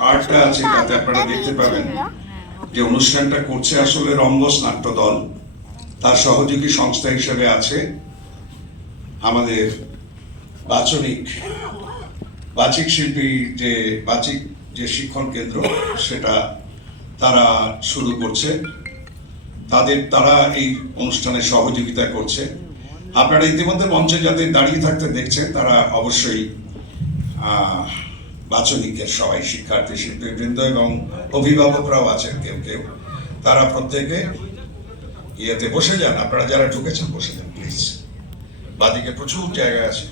কার্ডটা আছে তাতে আপনারা দেখতে পাবেন। যে অনুষ্ঠানটা করছে আসলে রম্বস নাট্য দল তার সহযোগী সংস্থা হিসেবে আছে আমাদের বাচনিক বাচিক শিল্পী যে বাচিক যে শিক্ষণ কেন্দ্র সেটা তারা শুরু করছে। তাদের তারা এই অনুষ্ঠানে সহযোগিতা করছে। আপনারা ইতিমধ্যে মঞ্চে যাদের দাঁড়িয়ে থাকতে দেখছেন তারা অবশ্যই আহ, বাচনিকের সবাই শিক্ষার্থী শিল্পীবৃন্দ এবং অভিভাবকরাও আছেন কেউ কেউ। তারা প্রত্যেকে ইয়েতে বসে যান। আপনারা যারা ঢুকেছেন বসে যান প্লিজ বাদিকে প্রচুর জায়গা আছে।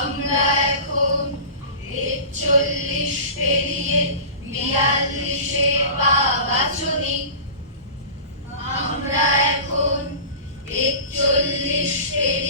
আমরা একচল্লিশ পেরিয়ে বিয়াল্লিশে পা বাচনি আমরা এখন একচল্লিশ পেরিয়ে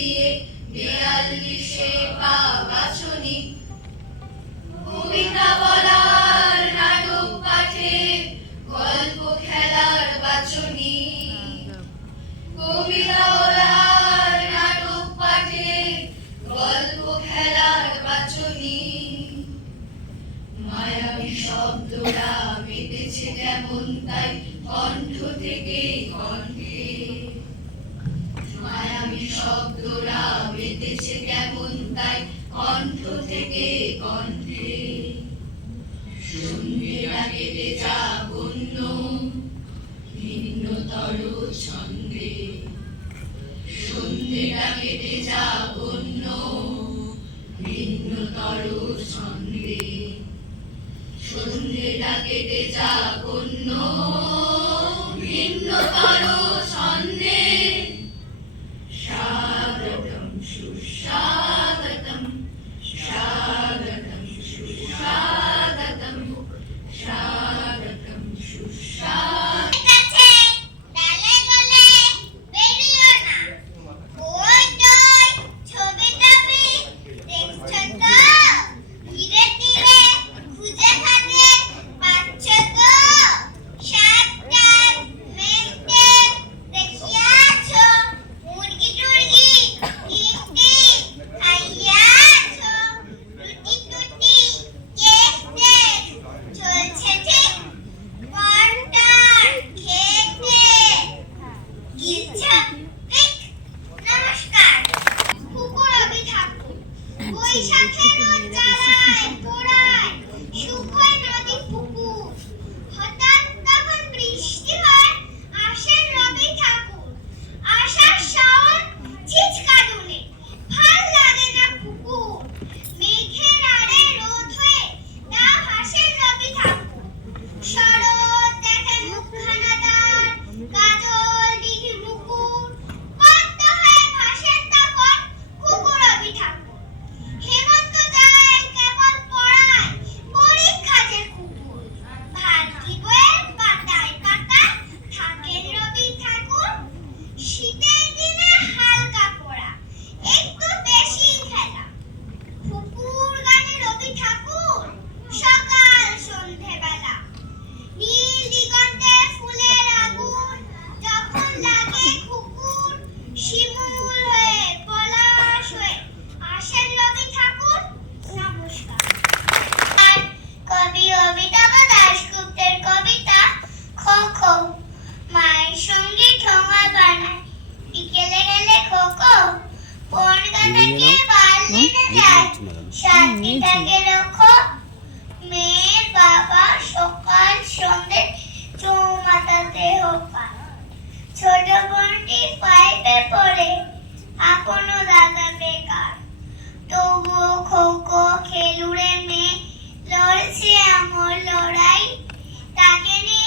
মায়াবী শব্দরা মেতেছে কেমন তাই কণ্ঠ থেকে কণ্ঠে। সন্ধ্যেরা কেটে যা গণ্য ভিন্নতর ছন্দে। সন্ধ্যেটা কেটে যা গণ্য ভিন্নতর ছন্দে। সন্ধ্যেটা কেটে যা গণ্য ভিন্নতর বৈশাখের রোদ জ্বালায় সকাল চৌমাতাতে হোপা ছোট বোনটি ফাইভে পড়ে এখনও দাদা বেকার। তবুও খো খো খেলুড়ে মেয়ে লড়ছে আমার লড়াই, তাকে নিয়ে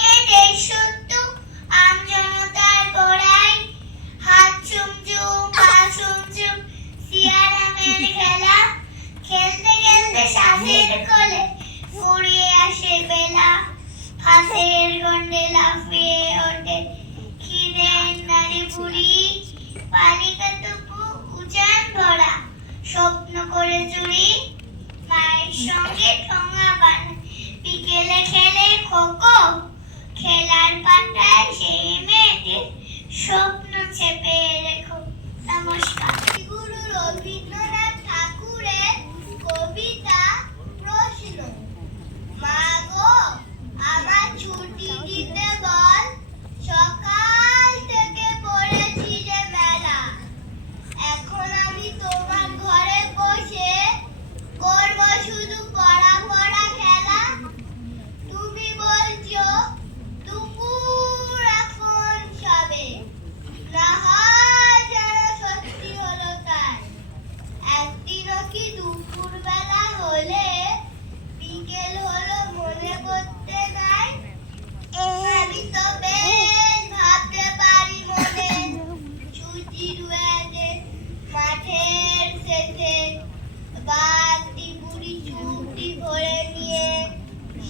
স্বপ্ন মায়ের সঙ্গে বিকেলে খেলে খোকো, খেলার পাতায় সেই স্বপ্ন চেপে রেখো। নমস্কার গুরু রবীন্দ্রনাথ ঠাকুরের কবিতা প্রশ্ন মা গো আমার ছুটি দিতে বল সকাল থেকে পড়েছি যে মেলা এখন আমি তোমার ঘরে বসে করব শুধু পড়া পড়া খেলা তুমি বলছো দুপুর এখন সবে না হয় যেন সত্যি হলো তাই একদিনও কি দুপুর বেলা হলে বিকেল হলো মনে করতে নাই আমি তো বেশ ভাবতে পারি মনে ছুটি রয়েছে মাঠের শেষে বালতি বুড়ি ছুটি ভরে নিয়ে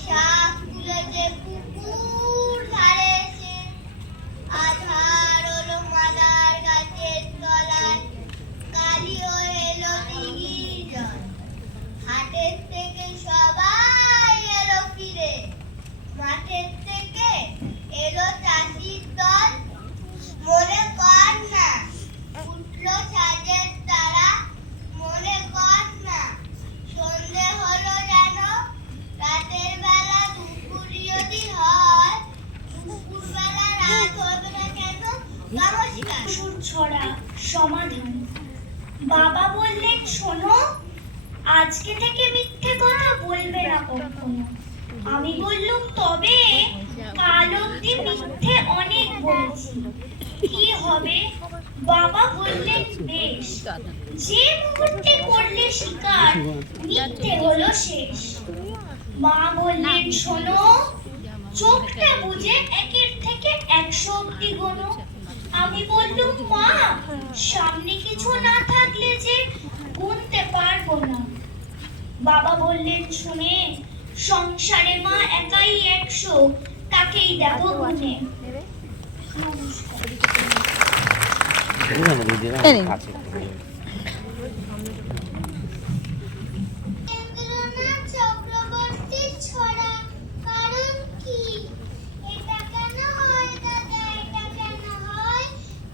শাক তুলেছে পুকুর ধারে এসে আধার হলো মাদার গাছের তলায় কালিও এলো দিঘির জল হাটের থেকে সবাই এলো ফিরে মাঠের থেকে এলো চাষির দল মনে কর না উঠল সাজের তারা মনে কর না সন্ধে হলো যেন রাতের বেলা দুপুর যদি হয় দুপুর বেলা রাত হবে না কেন নমস্কার সুর ছড়া সমাধান। বাবা বললেন, শোনো, আজকে থেকে মিথ্যে কথা বলবে না কখনো। আমি বললুম, তবে কাল অব্দি মিথ্যে অনেক বলেছি। কি হবে? বাবা বললেন, বেশ, যে মুহূর্তে করলে শিকার, মিথ্যে হলো শেষ। মা বললেন, শোনো, চোখটা বুঝে একের থেকে একশো অব্দি গোনো। আমি বললুম মা সামনে কিছু না থাকলে যে গুনতে পারব না। বাবা বললেন শুনে সংসারে মা একাই একশো তাকেই দেখো গুনে। নমস্কার রবীন্দ্রনাথ চক্রবর্তীর ছড়া কারণ কি এটা কেন হয় দাদা এটা কেন হয়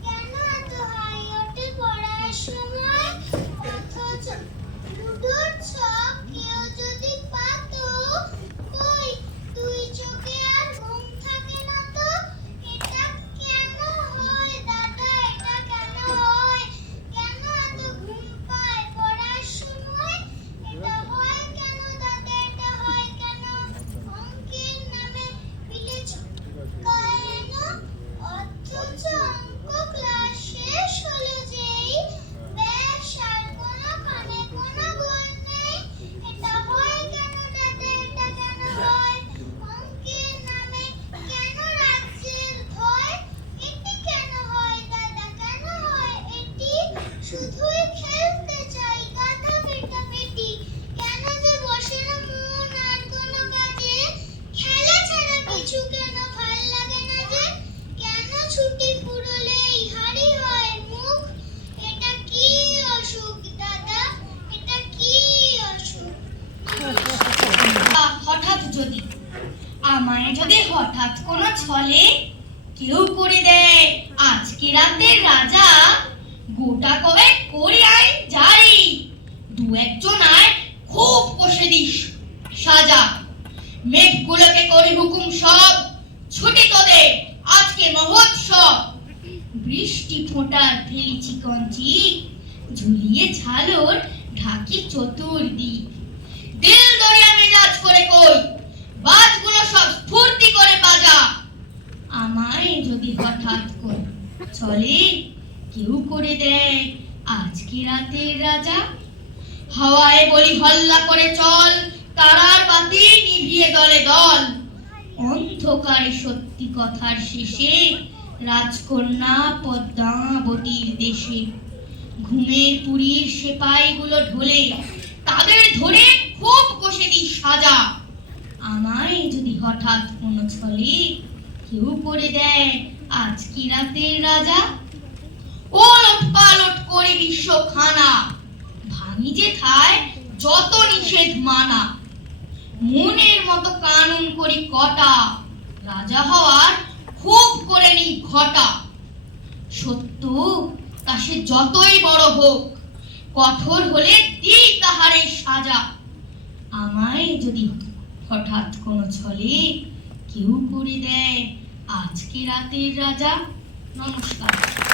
কেন এত হাই ওঠে পড়ার সময় অথচ লুডোর ছক কেউ যদি পাতো কই দুই চোখে আর ঘুম থাকে না তো এটা কেন হয় দাদা এটা কেন হয় কেন এত ঘুম পায় পড়ার সময় এটা হয় কেন দাদা এটা হয় কেন অঙ্কের নামে বিলেছ কেন অথচ অঙ্ক ক্লাস শেষ হলো যেই ব্যাস আর কোনো কানে কোনো বই নেই এটা হয় কেন দাদা এটা কেন হয় অঙ্কের নামে কেন রাজ্যের ভয় এটি কেন হয় দাদা কেন হয় এটি শুধুই খেলতে চাই গাধা পেটা পেটি কেন যে বসে না মন আর কোনো কাজে খেলা ছাড়া কিছু কেন ভালো লাগে না যে কেন ছুটি ফুরলেই হারি হয় মুখ এটা কি অসুখ দাদা এটা কি অসুখ হঠাৎ আমায় যদি হঠাৎ কোনো ছলে কেউ করে দেয়, আজকে রাতের রাজা গোটা কবে করে আয় যাই দু একজন আয় খুব কষে দিস, সাজা। মেঘগুলোকে করি হুকুম সব, ছুটি তোদের, আজকে মহোৎসব। বৃষ্টি ফোঁটার ফেলছি কঞ্চি, ঝুলিয়ে ঝালর ঢাকি চতুর্দিক। দিল দরিয়া মেজাজ করে কই বাজগুলো সব স্ফূর্তি করে বাজা। আমায় যদি হঠাৎ করে চলে, কেউ করে দেয় আজকে রাতের রাজা। হাওয়ায় বলি হল্লা করে চল, তারার বাতি নিভিয়ে দলে দল। অন্ধকারে সত্যি কথার শেষে রাজকন্যা পদ্মাবতীর দেশে। ঘুমের পুরীর সেপাইগুলো ঢোলে, তাদের ধরে খুব কষে যদি হঠাৎ কোনো ছলে কেউ করে দেয়, আজ কি রাতের রাজা? ওলট পালট করে বিশ্ব খানা ভাঙি যে খায় যত নিষেধ মানা। মনের মতো কানুন করি কটা, রাজা হওয়ার খুব করে নি ঘটা। সত্য, তা সে যতই বড় হোক, কঠোর হলে দিই তাহারে সাজা। আমায় যদি হঠাৎ কোনো ছলি কেউ করে দেয় আজকে রাতের রাজা নমস্কার।